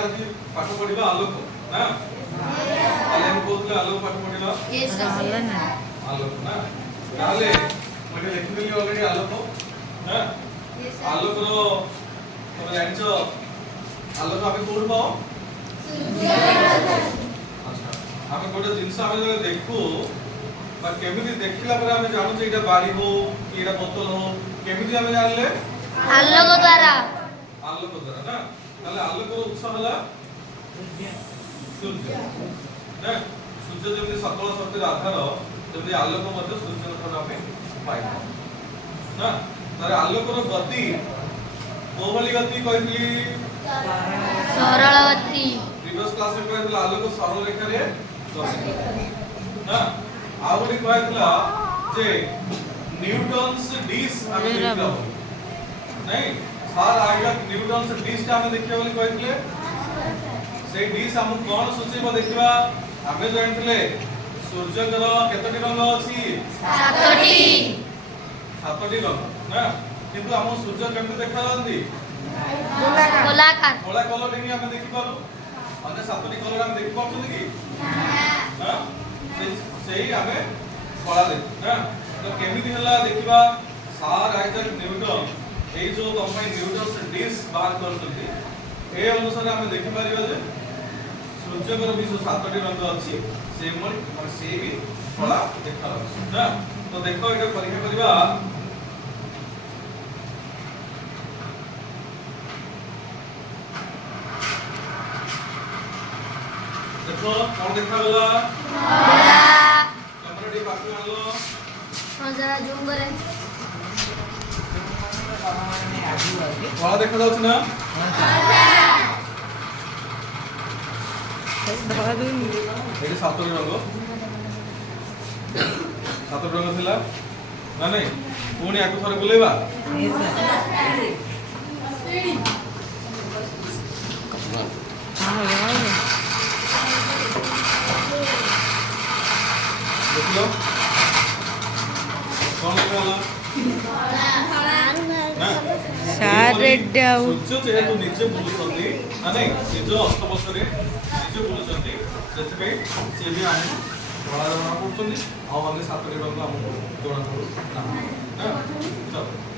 आज पाठ पढ़िबा आलोक ना ताले हम कहउतले आलोक पाठ पढ़िबा यस सर आलोक ना ताले मते लिखिदेली ऑलरेडी आलोक ना आलोक रो तमे जानिछो आलोक आबे कोड पाओ अच्छा आमे गोटे जिंस आमे जले देखू बा केमिति देखिला पर आमे जानु जे एटा बाड़ी हो कि एटा बोतल हो केमिति आमे जानले आलोक द्वारा ना ताले आलोक रो उत्स हला सूर्य ना सूर्य जब सकल शक्तिर आधार जब आलोक मध्य सूर्य ठार आमे पाइ ना तारे आलोक रो गति कोमली गति कहली सरल गति प्रीवियस क्लास में कहला आलोक सरल रेखा रे गति ना आउरी कहला जे न्यूटन्स डिश आमे देखला नहीं सार आइला न्यूटन्स डिश ता आमे देखिया बोली कहथिले से डिश हम कोन सूचीबो देखिबा आमे जानथिले सूर्यकर केतटी रंग अछि सातटी रंग ना किंतु हम सूर्य केमते देखा जांदी गोलाकार गोला कलर नहीं हमें देखि पारो अन्य सातटी कलर हम देखि पाछो कि हां सेही हमें कला देख ना तो केमिति हला देखिबा सार आइजक न्यूटन ए जो तमय न्यूटन से डिश बार करछथि ए अनुसार हमें देखि पारिबा जे सूर्यकर भी जो सातटी रंग अछि से मन से भी कला देखा ना तो देखो एटा परीक्षा करबा देखो कौन देखा गला कैमरा डी पास में आलो हां जरा जूम करे कौन देखा जाउछ ना एडी सातटी रंग थिला ना नहीं पुणी आकु थरे बुलेबा देखलो कौन देखला रेड आउट सूर्य जेहेतु नीचे बुलुचंती ना नहीं निज अस्तबस्तरे नीचे बुलुचंती सेते से भी आने बड़ा जणा पड़छंती आ अन्य सातटी रंग हमको जोड़ा करू ना चलो